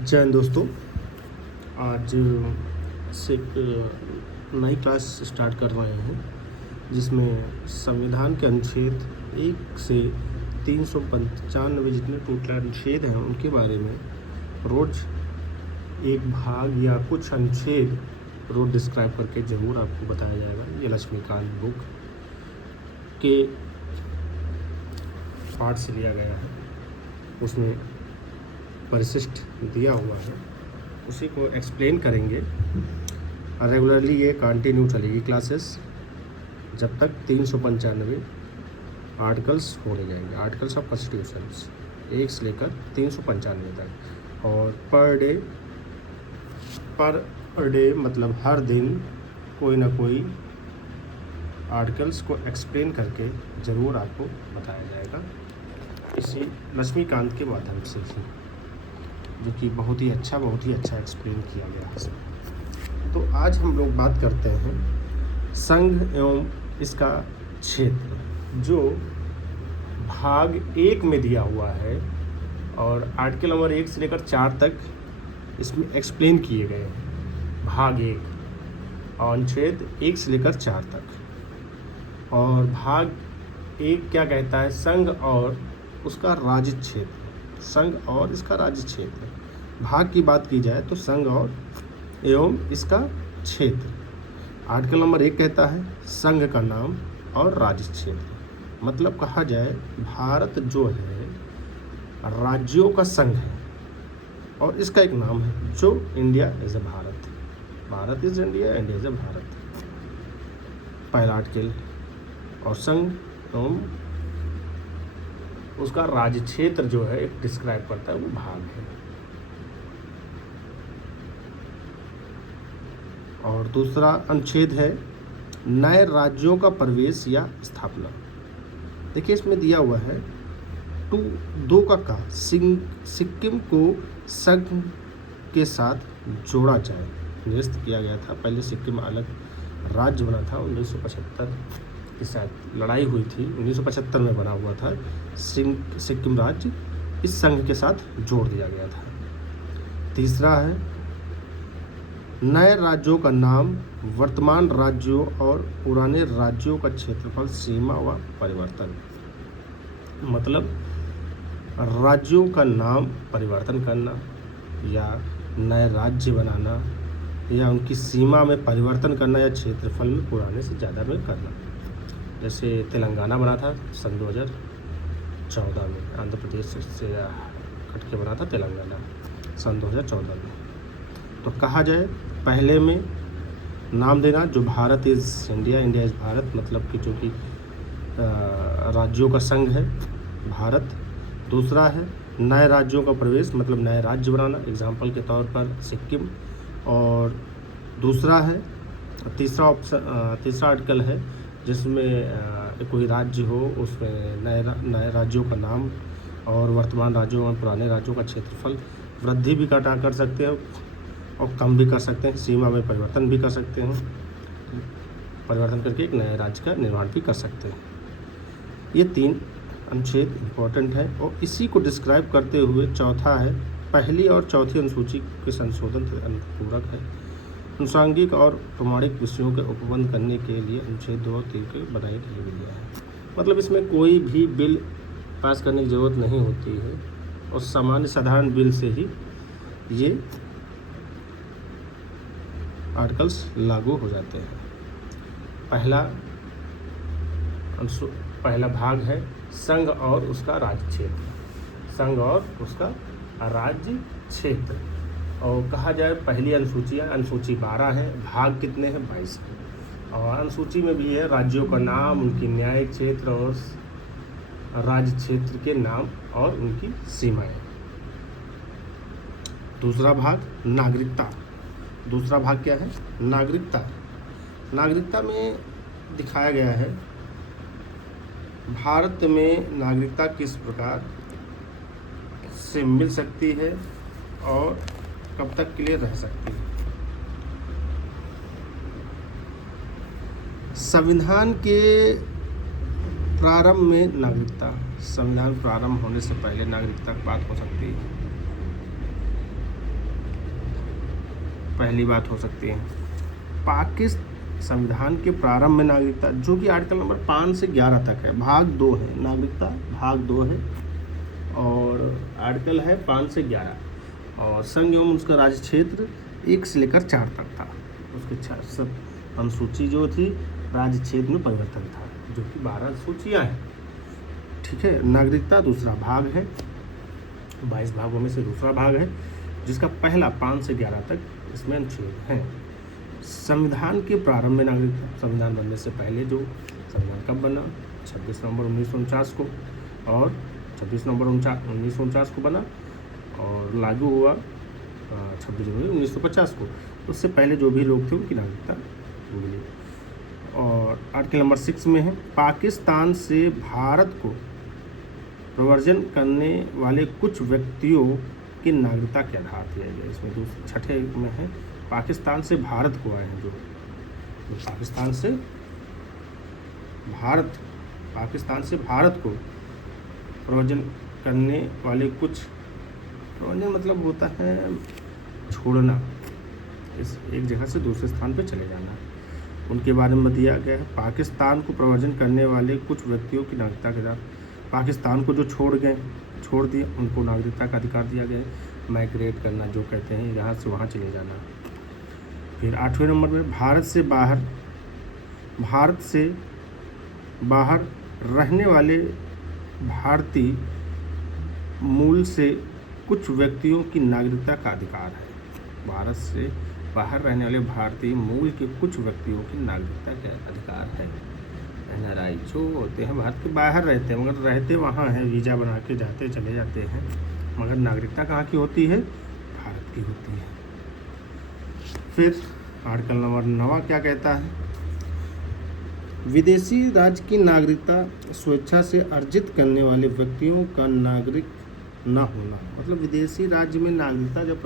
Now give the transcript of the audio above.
जय हिंद दोस्तों। आज से एक नई क्लास स्टार्ट कर रहे हैं जिसमें संविधान के अनुच्छेद 1 से 395 जितने टोटल अनुच्छेद हैं उनके बारे में रोज़ एक भाग या कुछ अनुच्छेद रोज़ डिस्क्राइब करके ज़रूर आपको बताया जाएगा। ये लक्ष्मीकांत बुक के पाठ से लिया गया है, उसमें परिशिष्ट दिया हुआ है, उसी को एक्सप्लेन करेंगे। रेगुलरली ये कंटिन्यू चलेगी क्लासेस जब तक 395 आर्टिकल्स होने जाएंगे, आर्टिकल्स ऑफ कॉन्स्टिट्यूशंस 1 से लेकर 395 तक। और पर डे मतलब हर दिन कोई ना कोई आर्टिकल्स को एक्सप्लेन करके ज़रूर आपको बताया जाएगा, इसी लक्ष्मीकांत के माध्यम से ही, जो कि बहुत ही अच्छा एक्सप्लेन किया गया है इसमें। तो आज हम लोग बात करते हैं संघ एवं इसका क्षेत्र, जो भाग 1 में दिया हुआ है और आर्टिकल नंबर 1 से लेकर 4 तक इसमें एक्सप्लेन किए गए हैं। भाग 1 और अनुच्छेद 1 से लेकर 4 तक। और भाग 1 क्या कहता है? संघ और उसका राज्य क्षेत्र, संघ और इसका राज्य क्षेत्र। भाग की बात की जाए तो संघ और एवं इसका क्षेत्र। आर्टिकल नंबर 1 कहता है संघ का नाम और राज्य क्षेत्र। मतलब कहा जाए भारत जो है राज्यों का संघ है और इसका एक नाम है जो India is a Bharat. Bharat is India, India is a Bharat, पहला आर्टिकल। और संघ एवं उसका राज्य क्षेत्र जो है एक डिस्क्राइब करता है, वो भाग है। और दूसरा अनुच्छेद है नए राज्यों का प्रवेश या स्थापना। देखिए इसमें दिया हुआ है 2 का सिक्किम को संघ के साथ जोड़ा जाए, निरस्त किया गया था। पहले सिक्किम अलग राज्य बना था, 1975 के साथ लड़ाई हुई थी, 1975 में बना हुआ था सिक्किम राज्य, इस संघ के साथ जोड़ दिया गया था। तीसरा है नए राज्यों का नाम, वर्तमान राज्यों और पुराने राज्यों का क्षेत्रफल, सीमा व परिवर्तन। मतलब राज्यों का नाम परिवर्तन करना या नए राज्य बनाना या उनकी सीमा में परिवर्तन करना या क्षेत्रफल में पुराने से ज़्यादा में करना। जैसे तेलंगाना बना था सन 2014 में, आंध्र प्रदेश से कट के बना था तेलंगाना सन 2014 में। तो कहा जाए पहले में नाम देना जो Bharat is India, India is Bharat, मतलब कि जो कि राज्यों का संघ है भारत। दूसरा है नए राज्यों का प्रवेश, मतलब नए राज्य बनाना, एग्जाम्पल के तौर पर सिक्किम। और दूसरा है तीसरा आर्टिकल है जिसमें कोई राज्य हो, उसमें नए राज्यों का नाम और वर्तमान राज्यों और पुराने राज्यों का क्षेत्रफल वृद्धि भी घटा कर सकते हैं और कम भी कर सकते हैं, सीमा में परिवर्तन भी कर सकते हैं, परिवर्तन करके एक नए राज्य का निर्माण भी कर सकते हैं। ये 3 अनुच्छेद इम्पोर्टेंट है। और इसी को डिस्क्राइब करते हुए चौथा है पहली और चौथी अनुसूची के संशोधन अनुपूरक है। अनुसांगिक और प्रमाणिक विषयों के उपबंध करने के लिए अनुच्छेद 2 और 3 के बनाए गया है। मतलब इसमें कोई भी बिल पास करने की ज़रूरत नहीं होती है और सामान्य साधारण बिल से ही ये आर्टिकल्स लागू हो जाते हैं। पहला भाग है संघ और उसका राज्य क्षेत्र, संघ और उसका राज्य क्षेत्र। और कहा जाए पहली अनुसूची 12 है, भाग कितने हैं? 22 हैं। और अनुसूची में भी है राज्यों का नाम, उनकी न्यायिक क्षेत्र और राज्य क्षेत्र के नाम और उनकी सीमाएं। दूसरा भाग नागरिकता। दूसरा भाग क्या है? नागरिकता। नागरिकता में दिखाया गया है भारत में नागरिकता किस प्रकार से मिल सकती है और कब तक के लिए रह सकती है। संविधान के प्रारंभ में नागरिकता, संविधान प्रारंभ होने से पहले नागरिकता की बात हो सकती है। पहली बात हो सकती है। पाकिस्तान संविधान के प्रारंभ में नागरिकता, जो कि आर्टिकल नंबर 5 से 11 तक है, भाग 2 है, नागरिकता भाग 2 है और आर्टिकल है 5 से 11। और संघ एवं उसका राज्य क्षेत्र 1 से लेकर 4 तक था। उसके सब अनुसूची जो थी राज्य क्षेत्र में परिवर्तन था, जो कि 12 सूचियाँ हैं। ठीक है। नागरिकता दूसरा भाग है, 22 भागों में से दूसरा भाग है, जिसका पहला 5 से 11 तक इसमें अनुच्छेद हैं। संविधान के प्रारंभ में नागरिकता, संविधान बनने से पहले जो संविधान कब बना, 26 नवंबर 1949 को, और 26 नवंबर 1949 को बना और लागू हुआ 26 जनवरी 1950 को। उससे पहले जो भी लोग थे उनकी नागरिकता मिली। और आर्टिकल नंबर 6 में है, पाकिस्तान से भारत को प्रव्रजन करने वाले कुछ व्यक्तियों की नागरिकता के आधार दिया गया। इसमें छठे में है, पाकिस्तान से भारत को आए हैं जो पाकिस्तान से भारत को प्रव्रजन करने वाले कुछ, प्रव्रजन मतलब होता है छोड़ना, इस एक जगह से दूसरे स्थान पर चले जाना, उनके बारे में दिया गया है। पाकिस्तान को प्रव्रजन करने वाले कुछ व्यक्तियों की नागरिकता के साथ पाकिस्तान को जो छोड़ दिए उनको नागरिकता का अधिकार दिया गया है। माइग्रेट करना जो कहते हैं, यहाँ से वहाँ चले जाना। फिर 8वें नंबर में, भारत से बाहर रहने वाले भारतीय मूल से कुछ व्यक्तियों की नागरिकता का अधिकार है। भारत से बाहर रहने वाले भारतीय मूल के कुछ व्यक्तियों की नागरिकता का अधिकार है। NRI जो होते हैं भारत के बाहर रहते हैं, मगर रहते वहाँ हैं, वीज़ा बना के जाते चले जाते हैं, मगर नागरिकता कहाँ की होती है, भारत की होती है। फिर आर्टिकल नंबर 9 क्या कहता है, विदेशी राज्य की नागरिकता स्वेच्छा से अर्जित करने वाले व्यक्तियों का नागरिक न होना। मतलब विदेशी राज्य में नागरिकता जब